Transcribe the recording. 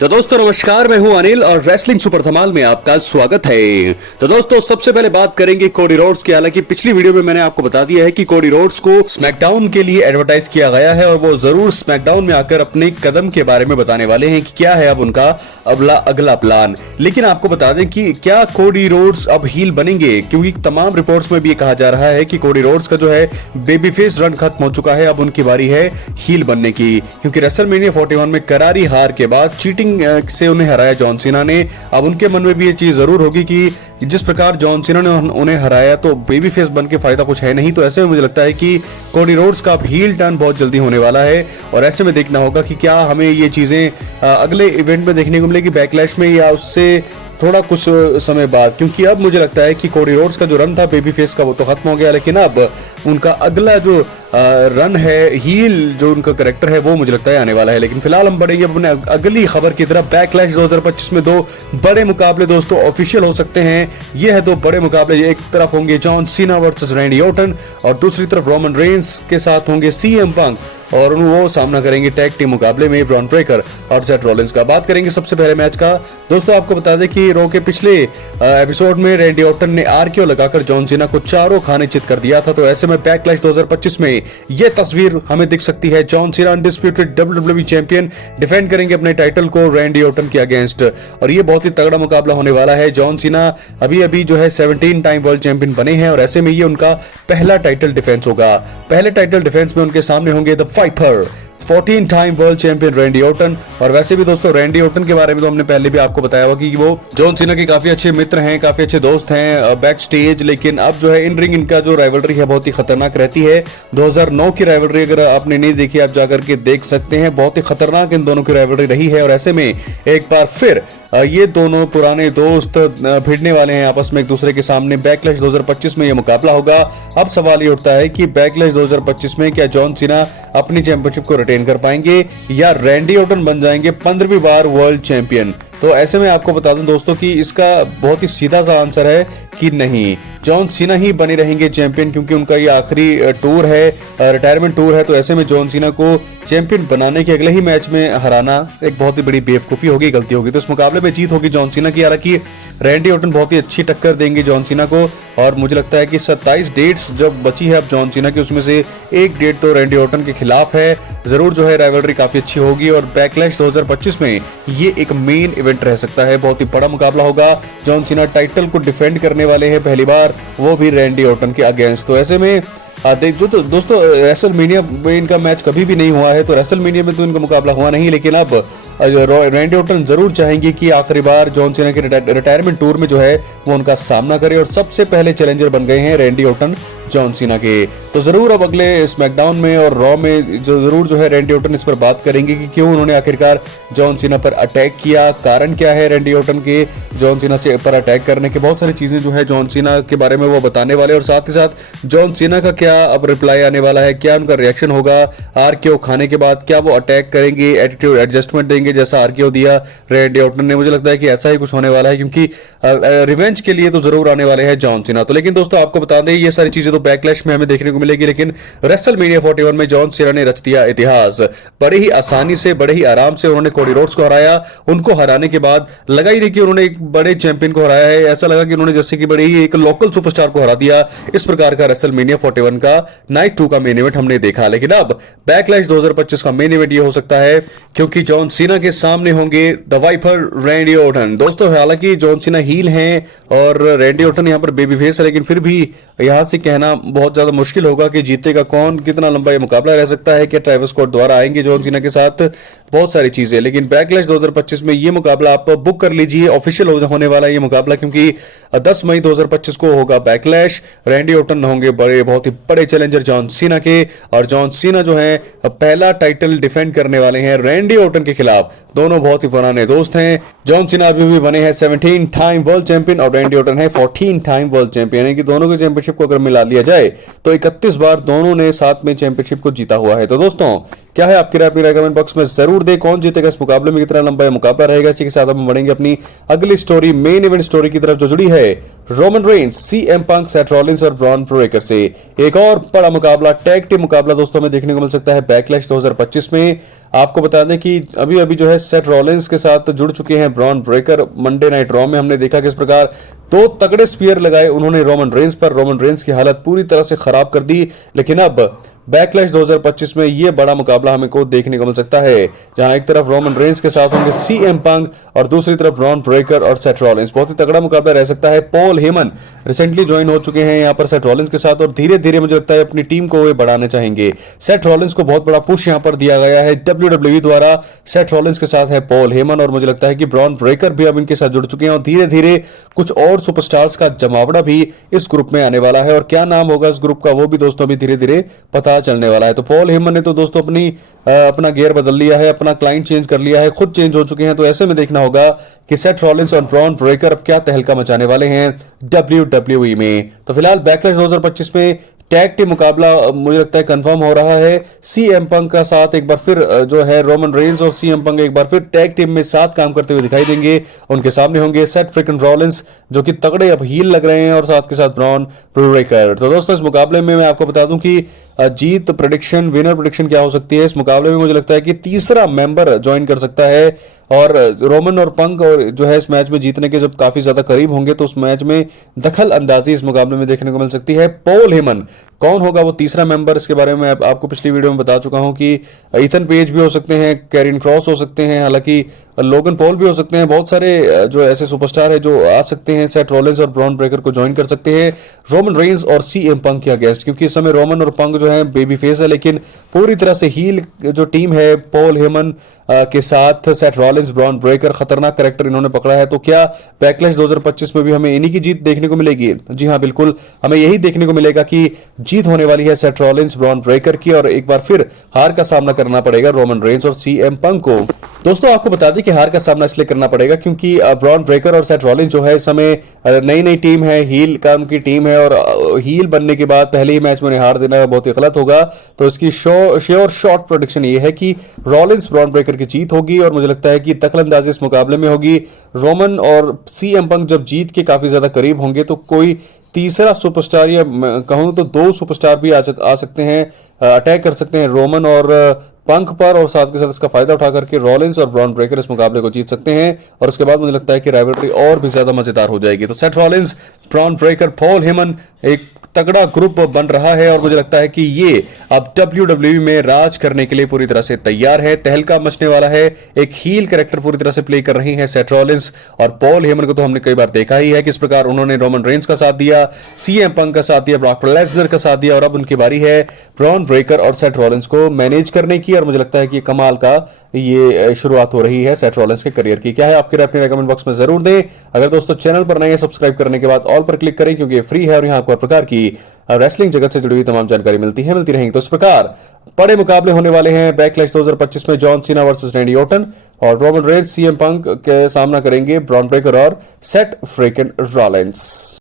तो दोस्तों नमस्कार, मैं हूं अनिल और रेसलिंग सुपर धमाल में आपका स्वागत है। तो दोस्तों सबसे पहले बात करेंगे कोडी रोड्स की। हालांकि पिछली वीडियो में मैंने आपको बता दिया है कि कोडी रोड्स को स्मैकडाउन के लिए एडवर्टाइज किया गया है और वो जरूर स्मैकडाउन में आकर अपने कदम के बारे में बताने वाले हैं कि क्या है अब उनका अगला प्लान। लेकिन आपको बता दें कि क्या कोडी रोड्स अब हील बनेंगे, क्योंकि तमाम रिपोर्ट्स में भी ये कहा जा रहा है कि कोडी रोड्स का जो है बेबी फेस रन खत्म हो चुका है, अब उनकी बारी है हील बनने की। क्योंकि रेसलमेनिया 41 में करारी हार के बाद चीटिंग से उन्हें हराया जॉन सीना ने। अब उनके मन में भी ये चीज जरूर होगी कि जिस प्रकार जॉन सीना ने उन्हें हराया तो बेबी फेस बन के फायदा कुछ है नहीं। तो ऐसे में मुझे लगता है कि कोडी रोड्स का हील टर्न बहुत जल्दी होने वाला है और ऐसे में देखना होगा कि क्या हमें ये चीजें अगले इवेंट में देखने को मिलेगी, बैकलैश में, या उससे थोड़ा कुछ समय बाद। क्योंकि अब मुझे लगता है कि कोडी रोड्स का जो रन था बेबी फेस का वो तो खत्म हो गया, लेकिन अब उनका अगला जो रन है, हील जो उनका करेक्टर है, वो मुझे लगता है आने वाला है। लेकिन फिलहाल हम बढ़ेंगे अपने अगली खबर की तरफ। बैकलैश 2025 में दो बड़े मुकाबले दोस्तों ऑफिशियल हो सकते हैं। ये है दो बड़े मुकाबले, एक तरफ होंगे John Cena versus Randy Orton और दूसरी तरफ रोमन रेंस के साथ होंगे सीएम पंक, और वो सामना करेंगे टैग टीम मुकाबले में ब्रॉन ब्रेकर और सेथ रॉलिंस का। बात करेंगे सबसे पहले मैच का। दोस्तों आपको बता दें कि रो के पिछले एपिसोड में रैंडी ऑर्टन ने आरकेओ लगाकर जॉन सीना को चारों खाने चित कर दिया था। तो ऐसे में बैकलैश 2025 में ये तस्वीर हमें दिख सकती है। John Cena undisputed WWE champion defend करेंगे अपने टाइटल को रैंडी ऑर्टन के अगेंस्ट, और ये बहुत ही तगड़ा मुकाबला होने वाला है। जॉन सीना अभी जो है 17 टाइम वर्ल्ड चैंपियन बने हैं और ऐसे में ये उनका पहला टाइटल डिफेंस होगा। पहले टाइटल डिफेंस में उनके सामने होंगे the fighter 14 time world champion Randy Orton. और वैसे भी दोस्तों रैंडी ऑर्टन के बारे में तो हमने पहले भी आपको बताया हुआ कि वो जॉन सीना के काफी अच्छे मित्र हैं, काफी अच्छे दोस्त हैं बैक स्टेज। लेकिन अब जो है इन रिंग इनका जो राइवलरी है बहुत ही खतरनाक रहती है। 2009 की राइवलरी अगर आपने नहीं देखी, आप जाकर के देख सकते हैं, बहुत ही खतरनाक इन दोनों की राइवलरी रही है। और ऐसे में एक बार फिर ये दोनों पुराने दोस्त भिड़ने वाले हैं आपस में एक दूसरे के सामने। बैकलैश 2025 में ये मुकाबला होगा। अब सवाल ये उठता है कि बैकलैश 2025 में क्या जॉन सीना अपनी चैंपियनशिप को रिटेन कर पाएंगे या रैंडी ऑर्टन बन जाएंगे 15वीं बार वर्ल्ड चैंपियन। तो ऐसे में आपको बता दूं दोस्तों कि इसका बहुत ही सीधा सा आंसर है कि नहीं, जॉन सीना ही बने रहेंगे चैंपियन, क्योंकि उनका ये आखिरी टूर है, रिटायरमेंट टूर है। तो ऐसे में जॉन सीना को चैंपियन बनाने के अगले ही मैच में हराना एक बहुत ही बड़ी बेवकूफी होगी, गलती होगी। तो इस मुकाबले में जीत होगी जॉन सीना की। हालांकि रैंडी ऑर्टन बहुत ही अच्छी टक्कर देंगे जॉन सीना को, और मुझे लगता है कि 27 डेट्स जब बची है अब जॉन सीना की, उसमें से एक डेट तो रैंडी ऑर्टन के खिलाफ है। जरूर जो है राइवलरी काफी अच्छी होगी और बैकलैश 2025 में ये एक मेन इवेंट रह सकता है। बहुत ही बड़ा मुकाबला होगा। जॉन सीना टाइटल को डिफेंड करने वाले हैं पहली बार, वो भी रैंडी ऑर्टन के अगेंस्ट। तो ऐसे में जो तो दोस्तों रेसलमेनिया में इनका मैच कभी भी नहीं हुआ है, तो रेसलमेनिया में तो इनका मुकाबला हुआ नहीं। लेकिन अब रैंडी ऑर्टन जरूर चाहेंगे कि आखिरी बार जॉन सीना के रिटायरमेंट टूर में जो है वो उनका सामना करे, और सबसे पहले चैलेंजर बन गए हैं रैंडी ऑर्टन जॉन सीना के। तो जरूर अब अगले स्मैकडाउन में और रॉ में जरूर जो है रैंडी ऑर्टन इस पर बात करेंगे कि क्यों उन्होंने आखिरकार जॉन सीना पर अटैक किया, कारण क्या है रैंडी ऑर्टन के जॉन सीना से पर अटैक करने के। बहुत सारी चीजें जो है जॉन सीना के बारे में वो बताने वाले, और साथ ही साथ जॉन सीना का क्या अब रिप्लाई आने वाला है, क्या उनका रिएक्शन होगा आरकेओ खाने के बाद, क्या वो अटैक करेंगे, एटीट्यूड एडजस्टमेंट देंगे जैसा आरकेओ दिया रैंडी ऑर्टन ने। मुझे लगता है कि ऐसा ही कुछ होने वाला है, क्योंकि रिवेंज के लिए तो जरूर आने वाले हैं जॉन सीना। तो लेकिन दोस्तों आपको बता दें ये सारी चीजें तो बैकलैश में हमें देखने को मिलेगी, लेकिन रेसलमेनिया 41 में जॉन सीना ने रच दिया इतिहास। बड़े ही आसानी से, बड़े ही आराम से उन्होंने कोडी रोड्स को हराया। उनको हराने के बाद लगा ही नहीं कि उन्होंने एक बड़े चैंपियन को हराया है, ऐसा लगा कि उन्होंने जैसे कि बड़े ही एक लोकल सुपरस्टार को हरा दिया। इस प्रकार का रेसलमेनिया 41 का नाइट 2 का मेन इवेंट हमने देखा। लेकिन अब बैकलैश 2025 का मेन इवेंट ये हो सकता है, क्योंकि जॉन सीना के सामने होंगे द वाइपर रैंडी ऑर्टन। दोस्तों हालांकि जॉन सीना हील हैं और रैंडी ऑर्टन यहां पर बेबी फेस है, लेकिन फिर भी यहां से कहना बहुत ज्यादा मुश्किल होगा कि जीतेगा कौन, कितना लंबा ये मुकाबला रह सकता है, कि ट्रेविस स्कॉट द्वारा आएंगे जॉन सीना के साथ, बहुत सारी चीजें। लेकिन बैकलैश 2025 में ये मुकाबला आप बुक कर लीजिए, ऑफिशियल होने वाला ये मुकाबला, क्योंकि 10 मई 2025 को होगा बैकलैश। रैंडी ऑर्टन होंगे बहुत ही बड़े चैलेंजर जॉन सीना के, और जॉन सीना जो है पहला टाइटल डिफेंड करने वाले हैं रैंडी ऑर्टन के खिलाफ। दोनों बहुत ही पुराने दोस्त हैं। जॉन सीना अभी भी बने हैं 17 टाइम वर्ल्ड चैंपियन और रैंडी ऑर्टन है 14 टाइम वर्ल्ड चैंपियन, कि दोनों के चैंपियनशिप को अगर मिला लिया लिया जाए तो 31 बार दोनों ने साथ में चैंपियनशिप को जीता हुआ है। तो दोस्तों क्या है आपकी राय, अपनी राय कमेंट बॉक्स में जरूर दे। कौन जीतेगा इस मुकाबले में, कितना लंबा मुकाबला रहेगा, इसी के साथ हम बढ़ेंगे अपनी अगली स्टोरी, मेन इवेंट स्टोरी की तरफ, जो जुड़ी है Roman Reigns, CM Punk, Seth Rollins और ब्रॉन ब्रेकर से। एक और बड़ा मुकाबला, टैग टीम मुकाबला दोस्तों हमें देखने को मिल सकता है बैकलैश 2025 में। आपको बता दें कि अभी अभी जो है सेथ रॉलिंस के साथ जुड़ चुके हैं Bron Breakker. Monday night raw में हमने देखा किस प्रकार दो तगड़े स्पीयर लगाए उन्होंने रोमन रेंस पर। रोमन रेंस की हालत पूरी तरह से खराब कर दी, लेकिन अब बैकलैश 2025 में यह बड़ा मुकाबला हमें को देखने को मिल सकता है, जहां एक तरफ रोमन रेंस के साथ होंगे सीएम पंक और दूसरी तरफ ब्रॉन ब्रेकर और सेथ रॉलिंस। बहुत ही तगड़ा मुकाबला रह सकता है। पॉल हेमन रिसेंटली ज्वाइन हो चुके हैं यहां पर सेथ रॉलिंस के साथ और धीरे धीरे मुझे लगता है अपनी टीम को वे बढ़ाना चाहेंगे। सेथ रॉलिंस को बहुत बड़ा पुश यहां पर दिया गया है WWE द्वारा। सेथ रॉलिंस के साथ है पॉल हेमन और मुझे लगता है कि ब्रॉन ब्रेकर भी अब इनके साथ जुड़ चुके हैं और धीरे धीरे कुछ और सुपरस्टार्स का जमावड़ा भी इस ग्रुप में आने वाला है। और क्या नाम होगा इस ग्रुप का वो भी दोस्तों अभी धीरे धीरे पता चलने वाला है। तो पॉल हेमन ने तो दोस्तों अपना गियर बदल लिया है, अपना क्लाइंट चेंज कर लिया है, खुद चेंज हो चुके हैं। तो ऐसे में देखना होगा कि सेथ रॉलिंस और ब्रॉन ब्रेकर अब क्या तहलका मचाने वाले हैं WWE में। तो फिलहाल बैकलैश 2025 में टैग टीम मुकाबला मुझे लगता है कंफर्म हो रहा है। सीएम पंक का साथ एक बार फिर जो है रोमन रेंस और सीएम पंक एक बार फिर टैग टीम में साथ काम करते हुए दिखाई देंगे। उनके सामने होंगे सेथ फ्रिकन रॉलिंस जो कि तगड़े अब हील लग रहे हैं और साथ के साथ ब्रॉन ब्रेकर। तो दोस्तों इस मुकाबले में मैं आपको बता दूं कि जीत प्रेडिक्शन, विनर प्रेडिक्शन क्या हो सकती है इस मुकाबले में। मुझे लगता है कि तीसरा मेंबर ज्वाइन कर सकता है और रोमन और पंक और जो है इस मैच में जीतने के जब काफी ज्यादा करीब होंगे तो उस मैच में दखल अंदाजी इस मुकाबले में देखने को मिल सकती है। पॉल हेमन कौन होगा वो तीसरा मेंबर, इसके बारे में आपको पिछली वीडियो में बता चुका हूं कि इथन पेज भी हो सकते हैं, कैरिन क्रॉस हो सकते हैं, हालांकि लोगन पॉल भी हो सकते हैं। बहुत सारे जो ऐसे सुपरस्टार है जो आ सकते हैं, सेथ रॉलिंस और ब्रॉन ब्रेकर को ज्वाइन कर सकते हैं रोमन रेंस और सीएम पंक के अगेंस्ट, क्योंकि इस समय रोमन और पंक जो है बेबी फेस है लेकिन पूरी तरह से हील जो टीम है पॉल हेमन के साथ सेथ रॉलिंस, ब्रॉन ब्रेकर, खतरनाक कैरेक्टर इन्होंने पकड़ा है। तो क्या बैकलैश 2025 में भी हमें इन्हीं की जीत देखने को मिलेगी? जी हाँ, बिल्कुल हमें यही देखने को मिलेगा कि जीत होने वाली है सेथ रॉलिंस, ब्रॉन ब्रेकर की और एक बार फिर हार का सामना करना पड़ेगा रोमन रेंस और सीएम पंक को। दोस्तों आपको बता दें कि हार का सामना इसलिए करना पड़ेगा क्योंकि ब्रॉन ब्रेकर और सेथ रॉलिंस जो है इस समय नई नई टीम है, हील का उनकी टीम है और हील बनने के बाद पहले ही मैच में उन्हें हार देना बहुत ही गलत होगा। तो इसकी श्योर शॉर्ट प्रेडिक्शन ये है कि रॉलिंस ब्रॉन ब्रेकर की जीत होगी और मुझे लगता है कि दखलंदाजी इस मुकाबले में होगी। रोमन और सीएम पंक जब जीत के काफी ज्यादा करीब होंगे तो कोई तीसरा सुपरस्टार या कहूं तो दो सुपरस्टार भी आ सकते हैं, अटैक कर सकते हैं रोमन और पंक पर और साथ के साथ इसका फायदा उठा करके रॉलिंस और ब्रॉन ब्रेकर इस मुकाबले को जीत सकते हैं और उसके बाद मुझे लगता है कि राइवलरी और भी ज्यादा मजेदार हो जाएगी। तो Seth Rollins, Bron Breakker, Paul Heyman एक तगड़ा ग्रुप बन रहा है और मुझे लगता है कि ये अब WWE में राज करने के लिए पूरी तरह से तैयार है, तहलका मचने वाला है। एक हील कैरेक्टर पूरी तरह से प्ले कर रही हैं सेथ रॉलिंस और पॉल हेमन को तो हमने कई बार देखा ही है किस प्रकार उन्होंने रोमन रेंस का साथ दिया, सीएम पंक का साथ दिया, ब्रॉक लेसनर का साथ दिया और अब उनकी बारी है ब्रॉन ब्रेकर और सेथ रॉलिंस को मैनेज करने की और मुझे लगता है कि कमाल का ये शुरुआत हो रही है सेथ रॉलिंस के करियर की। क्या है आपकी राय, अपने कमेंट बॉक्स में जरूर दें। अगर दोस्तों चैनल पर नए हैं सब्सक्राइब करने के बाद ऑल पर क्लिक करें क्योंकि ये फ्री है और यहाँ आपको हर प्रकार की रेसलिंग जगत से जुड़ी हुई तमाम जानकारी मिलती रहेंगी। तो इस प्रकार बड़े मुकाबले होने वाले हैं बैकलैश 2025 में। John Cena versus Randy Orton और रोमन रेंस सीएम पंक के सामना करेंगे ब्रॉन ब्रेकर और सेथ फ्रिकन रॉलिंस।